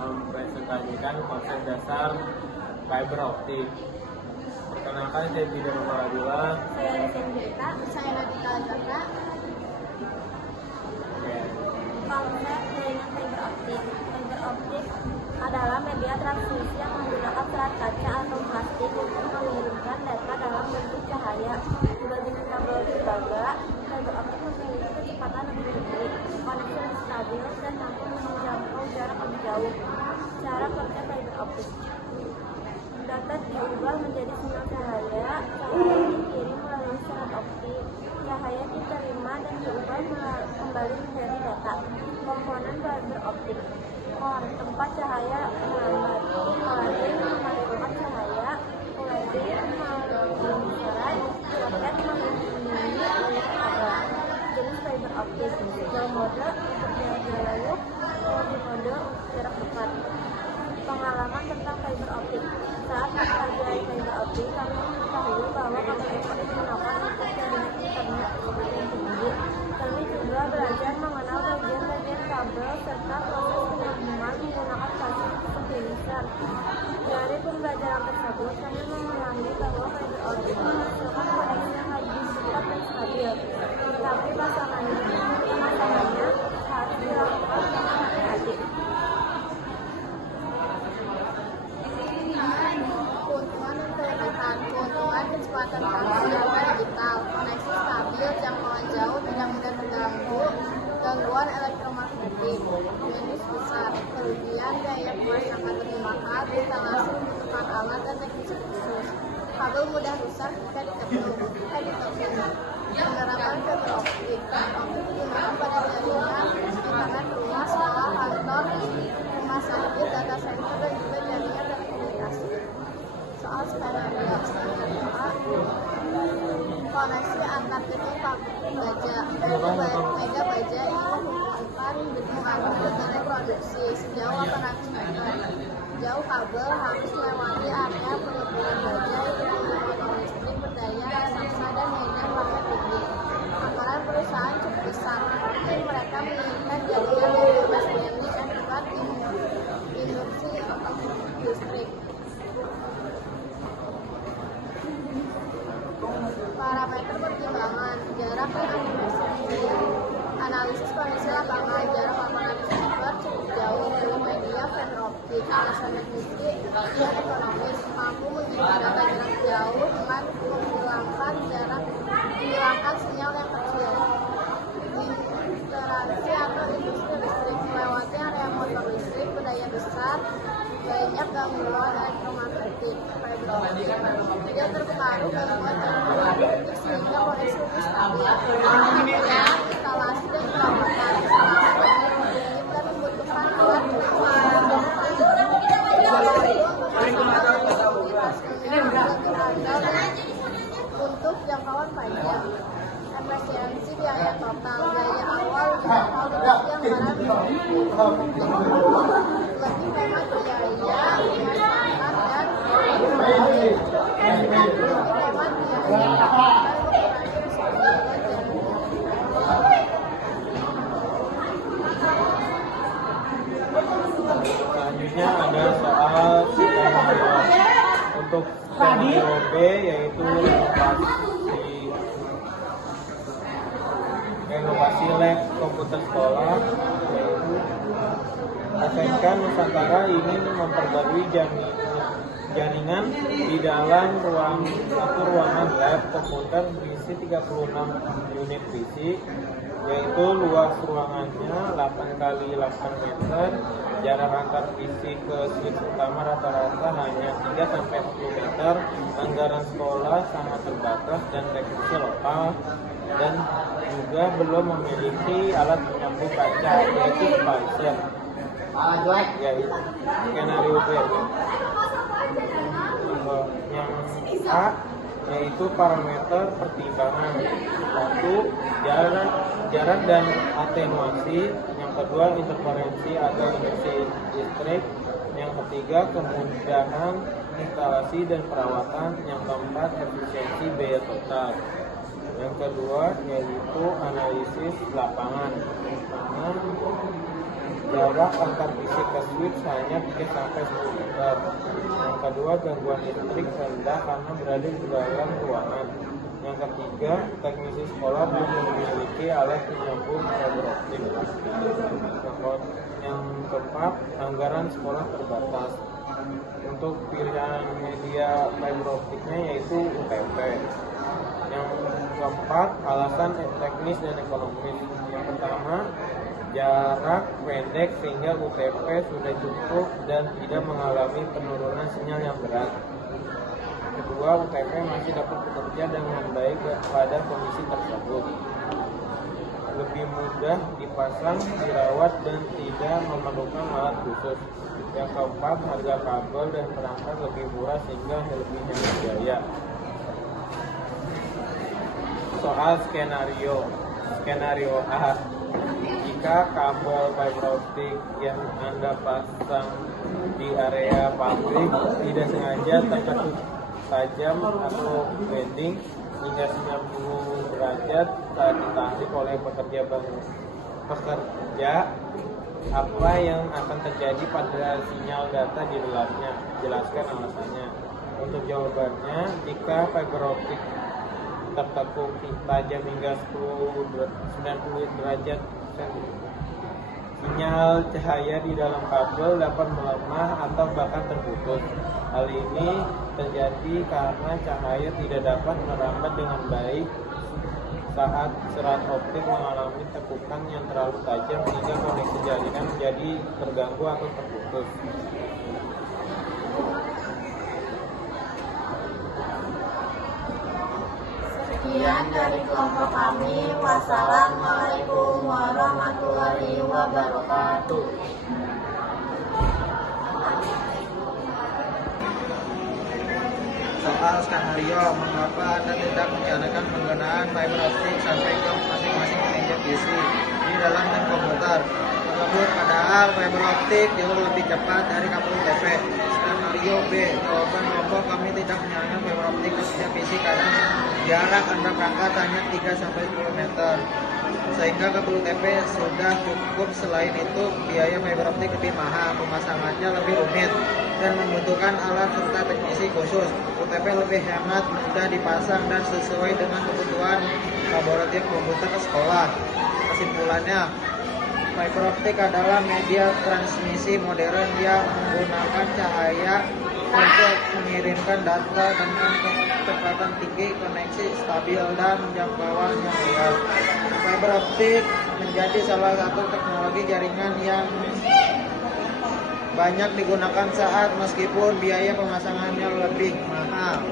mempresentasikan konsep dasar fiber optik. Perkenalkan, saya Bidar Faradila. Saya Senjata. Saya Nabila Azhara. Konsep jaringan fiber optik. Fiber optik adalah media transmisi yang menggunakan serat kaca atau plastik untuk mengirimkan data dalam bentuk cahaya. Dibandingkan kabel tembaga, fiber optik memiliki kecepatan lebih tinggi, koneksi lebih stabil, dan mampu menjangkau jarak lebih jauh. Cara kerja fiber optik: data diubah menjadi sinyal cahaya. Cahaya dikirim melalui serat optik. Cahaya diterima dan diubah kembali menjadi data. Komponen fiber optik: core, tempat cahaya melambat; coaxium, memanfaatkan cahaya; coaxium, melindungi serat; soket, melindungi layar kabel. Jenis fiber optik: dual mode untuk jarak jauh, multimode untuk jarak dekat. Pengalaman tentang fiber optik. Saat mempelajari fiber optik, kami mengetahui bahwa kabel optik digunakan untuk jaringan internet kecepatan tinggi. Kami juga belajar mengenal bagian-bagian kabel serta proses penyambungan menggunakan fasilitas seperti laser. Dari pembelajaran tersebut, kami memahami bahwa fiber optik menghasilkan koneksi yang lebih cepat dan stabil. Tetapi masalahnya harus dilakukan dengan hati-hati. Keuntungan dan kelemahan. Keuntungan: kecepatan transfer digital, koneksi stabil, jangkauan jauh, tidak mudah terganggu, gangguan elektromagnetik. Minus besar: kerugian, biaya pemasangan lebih mahal, instalasi membutuhkan alat dan teknisi khusus, kabel mudah rusak jika dikepung. Penerapan fiber optik. Optik digunakan pada jaringan internet rumah, sekolah, kantor, rumah sakit, data center, dan juga jaringan telekomunikasi. Soal skenario. Skenario A, koneksi antar gedung pabrik baja. Mega baja ingin menghubungkan gedung agung dengan reproduksi sejauh 800 meter. Jauh kabel harus melewati area pengepulkan baja itu dengan motor listrik berdaya raksasa dan medan pakai tinggi. Anggaran perusahaan cukup besar, mungkin mereka menginginkan jaringan yang bebas dynamic akibat induksi listrik. Parameter pertimbangan: jarak dan efisiensi. Analisis kondisi lapangan. Jarak 800 meter cukup jauh. Belum media fiber optik. Alasan teknisi dan ekonomis: mampu mengirim data jarak jauh dengan menghilangkan sinyal yang kecil. Interaksi atau industri listrik. Melewati area motor listrik berdaya besar, banyak gangguan elektromagnetik. Fiber optik tidak terpengaruh gangguan elektromagnetik sehingga koneksi lebih stabil. Instalasi dan perawatan. Dan membutuhkan alat untuk jangkauan panjang. Efisiensi biaya total. Biaya awal total tetapi lebih hemat biaya pemasangan dan hemat biaya. Selanjutnya ada soal skenario. Untuk skenario B yaitu inovasi lab komputer sekolah, yaitu SMK Nusantara ingin memperbarui jaringan di dalam ruangan lab komputer berisi 36 unit fisik, yaitu luas ruangannya 8x8 meter, jarak antar fisik ke switch utama rata-rata hanya 3-10 meter, anggaran sekolah sangat terbatas dan teknisi lokal, dan juga belum memiliki alat penyambung kaca yaitu spacer. Yaitu skenario B. Yang A yaitu parameter pertimbangan. 1. Jarak dan atenuasi. Yang kedua, interferensi atau induksi listrik. Yang ketiga, kemudahan instalasi dan perawatan. Yang keempat, efisiensi biaya total. Yang kedua yaitu analisis lapangan. Jarak antar PC ke switch hanya 3-10 meter. Yang kedua, gangguan listrik rendah karena berada di dalam ruangan. Yang ketiga, teknisi sekolah belum memiliki alat penyambung fiber optik. Yang keempat, anggaran sekolah terbatas. Untuk pilihan media fiber optiknya yaitu UTP. Yang keempat, alasan teknis dan ekonomis. Yang pertama, jarak pendek sehingga UTP sudah cukup dan tidak mengalami penurunan sinyal yang berat. Kedua, UTP masih dapat bekerja dengan baik pada kondisi tersebut. Lebih mudah dipasang, dirawat, dan tidak memerlukan alat khusus. Yang keempat, harga kabel dan perangkat lebih murah sehingga lebih hemat biaya. Soal skenario A, jika kabel fiber optik yang Anda pasang di area pabrik tidak sengaja terketuk tajam atau bending hingga 90 derajat saat ditarik oleh pekerja, apa yang akan terjadi pada sinyal data di dalamnya? Jelaskan alasannya. Untuk jawabannya, jika fiber optik tertekuk tajam hingga 90 derajat, sinyal cahaya di dalam kabel dapat melemah atau bahkan terputus. Hal ini terjadi karena cahaya tidak dapat merambat dengan baik saat serat optik mengalami tekukan yang terlalu tajam sehingga koneksi jaringan menjadi terganggu atau terputus. Sekian dari kelompok kami. Wassalamualaikum warahmatullahi wabarakatuh. Soal skenario, mengapa Anda tidak menjalankan penggunaan fiber optik sampai ke masing-masing meja PC di dalam dan komputer tersebut, padahal fiber optik jauh lebih cepat dari kabel UTP. Skenario B, jawaban kelompok kami tidak menjalankan fiber optik ke setiap PC karena jarak antar perangkat hanya 3-10 meter, sehingga kabel UTP sudah cukup. Selain itu, biaya fiber optik lebih mahal, pemasangannya lebih rumit, dan membutuhkan alat serta teknisi khusus. UTP lebih hemat, mudah dipasang, dan sesuai dengan kebutuhan laboratorium komputer ke sekolah. Kesimpulannya, fiber optik adalah media transmisi modern yang menggunakan cahaya untuk mengirimkan data dengan kecepatan tinggi, koneksi stabil, dan jangkauan yang luas. Fiber optik menjadi salah satu teknologi jaringan yang banyak digunakan meskipun biaya pemasangannya lebih mahal.